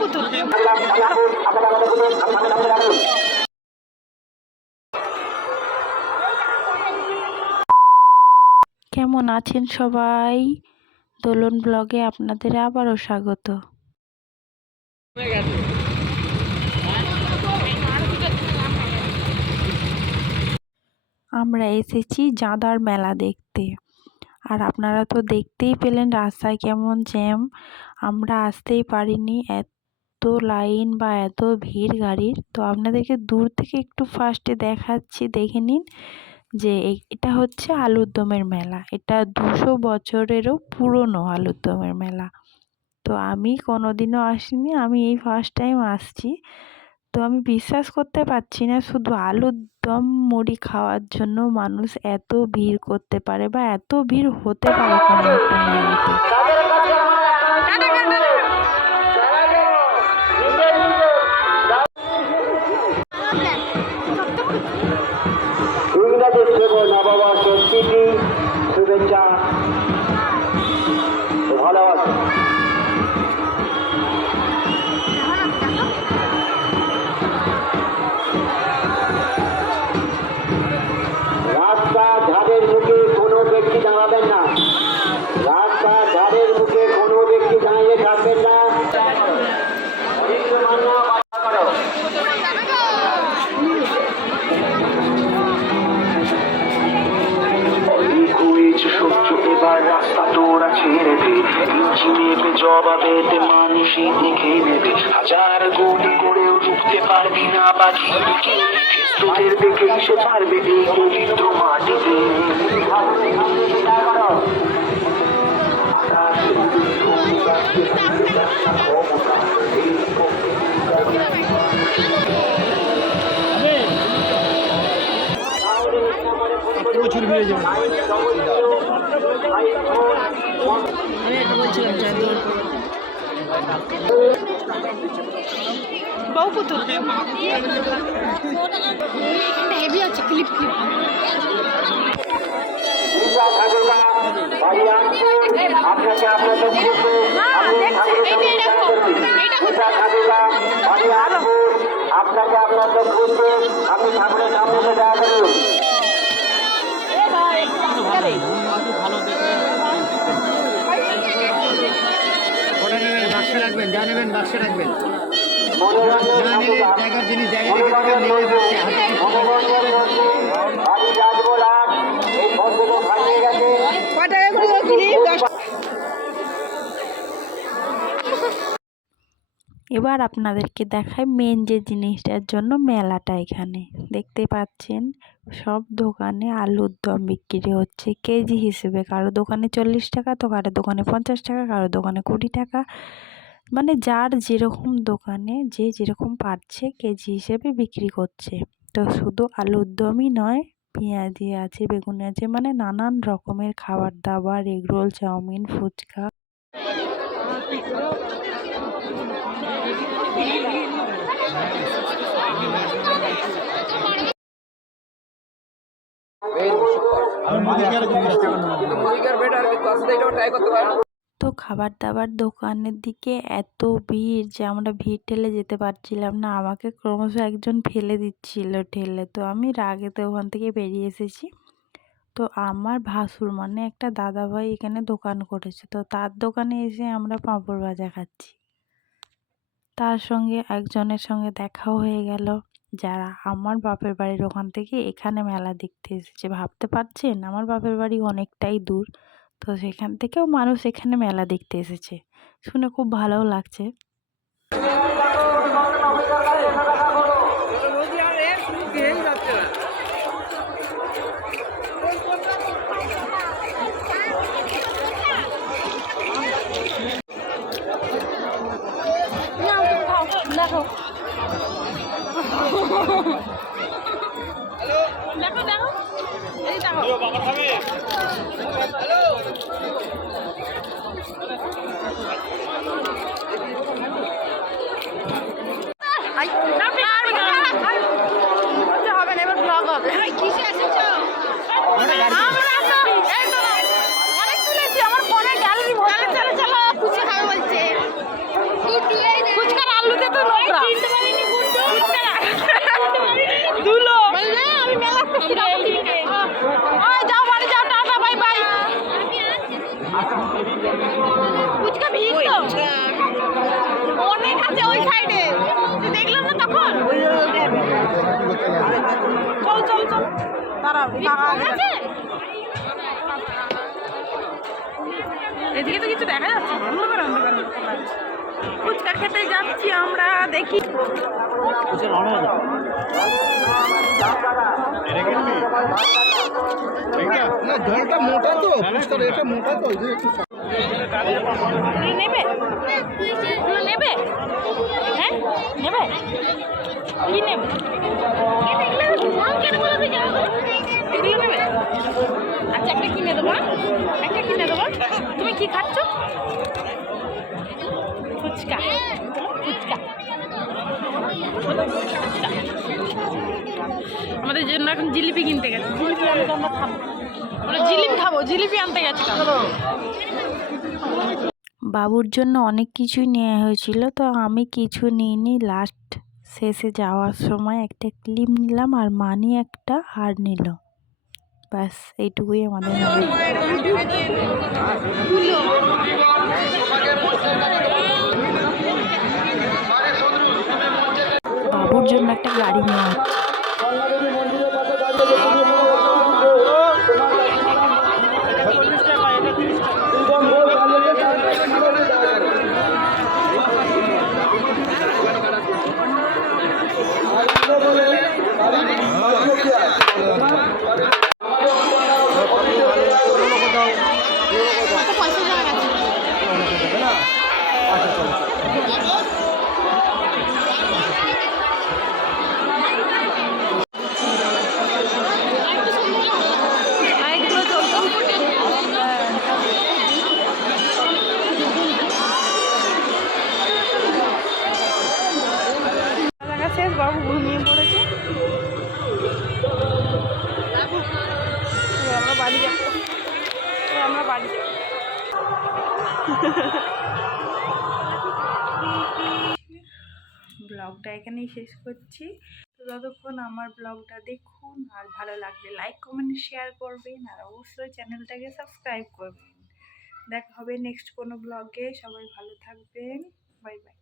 পুতুল। কেমন আছেন সবাই? দোলন ব্লগে আপনাদের আবারও স্বাগত। আমরা এসেছি জাদার মেলা দেখতে। আর আপনারা তো দেখতেই পেলেন রাস্তায় কেমন জ্যাম। আমরা আসতেই পারিনি, এত লাইন বা এত ভিড় গাড়ির, তো আপনাদেরকে দূর থেকে একটু ফার্স্টে দেখাচ্ছি, দেখে নিন যে এটা হচ্ছে আলুর দমের মেলা। এটা দুশো বছরেরও পুরনো আলুর দমের মেলা। তো আমি কোনোদিনও আসিনি, আমি এই ফার্স্ট টাইম আসছি। তো আমি বিশ্বাস করতে পারছি না, শুধু আলুর দম মুড়ি খাওয়ার জন্য মানুষ এত ভিড় করতে পারে বা এত ভিড় হতে পারে কোনো একটা মেলাতে। সহ্য এবার রাস্তা তোরা ছেড়ে দে। ইঞ্চি নেবে জবাবেতে মানুষই দেখে নেবে হাজার গুলি করেও ঢুকতে পারবি না বাকি তোদের দেখে এসে ছাড়বে এই পবিত্র মাটিতে বউ পুতুল হেভি আছে ক্লিপ ক্লিপ পূজা ঠাকুরবা বাড়ি আসবে আপনাকে আপনাদের খুঁজবে আপনি ঠাকুরের সঙ্গে দেখা করবেন পূজা ঠাকুরবা বাড়ি আসবে আপনাকে আপনাদের খুঁজবে আপনি ঠাকুরের করবে বাড়ি যাব রাত এই ফলগুলো খাইয়ে গেছে। এবার আপনাদেরকে দেখাই মেন যে জিনিসটার জন্য মেলাটা এখানে। দেখতে পাচ্ছেন সব দোকানে আলুর দম বিক্রি হচ্ছে। কেজি হিসেবে কারও দোকানে চল্লিশ টাকা তো কারও দোকানে পঞ্চাশ টাকা কারও দোকানে কুড়ি টাকা। মানে যার যেরকম দোকানে যে যেরকম পারছে কেজি হিসেবে বিক্রি করছে। তো শুধু আলুর দমই নয়, পেঁয়াজি আছে, বেগুনি আছে মানে নানান রকমের খাবার দাবার এগরোল চাউমিন, ফুচকা। তো খাবার দাবার দোকানের দিকে এত ভিড় যে আমরা ভিড় ঠেলে যেতে পারছিলাম না। আমাকে ক্রমশ একজন ফেলে দিচ্ছিল ঠেলে। তো আমি রাগেতে ওখান থেকে বেরিয়ে এসেছি। তো আমার ভাসুর মানে একটা দাদাভাই এখানে দোকান করেছে। তো তার দোকানে এসে আমরা পাঁপড় ভাজা খাচ্ছি। তার সঙ্গে একজনের সঙ্গে দেখাও হয়ে গেল, যারা আমার বাপের বাড়ির ওখান থেকে এখানে মেলা দেখতে এসেছে। ভাবতে পারছেন? আমার বাপের বাড়ি অনেকটাই দূর। তো সেখান থেকেও মানুষ এখানে মেলা দেখতে এসেছে। শুনে খুব ভালোও লাগছে। দেখো দেখো দেখো এই দেখো হবে না এবার ব্লগ হবে কিসে এসেছ আমরা তো এই তো অনেক তুলেছি আমার ফোনে গ্যালারি ভরে চলো চলো ফুচকা খাবে বলছে ফুচকা ফুচকা ভিড় তো অনেক আছে ওই সাইডে দেখলাম না তখন চল চল চল তারা আছে এদিকে তো কিছু দেখা যাচ্ছে অন্ধকার অন্ধকার ফুচকা খেতে যাচ্ছি আমরা দেখি। না জলটা মোটা তো ফুচকার এটা মোটা তো নেবে? নেবে? হ্যাঁ? নেবে? কি নেবে? এগুলো নেবে? আচ্ছা একটা কিনে দেবো হ্যাঁ? একটা কিনে দেবো। তুমি কি খাচ্ছ? ফুচকা। ফুচকা। আমাদের জন্য এখন জিলিপি কিনতে গেছে। জিলিপি আনতে আমরা খাব। আমরা জিলিপি খাব জিলিপি আনতে গেছিলাম বাবুর জন্য অনেক কিছুই নেওয়া হয়েছিল, তো আমি কিছু নিইনি। লাস্ট শেষে যাওয়ার সময় একটা ক্লিপ নিলাম আর মানি একটা হার নিল। ব্যাস, এইটুকুই আমাদের বাবুর জন্য একটা গাড়ি নেওয়া হচ্ছে। ব্লগটা এখানেই শেষ করছি। তো যতক্ষণ আমার ব্লগটা দেখুন, আর ভালো লাগলে লাইক কমেন্ট শেয়ার করবেন, আর অবশ্যই চ্যানেলটাকে সাবস্ক্রাইব করবেন। দেখা হবে নেক্সট কোনো ব্লগে সবাই ভালো থাকবেন। Bye bye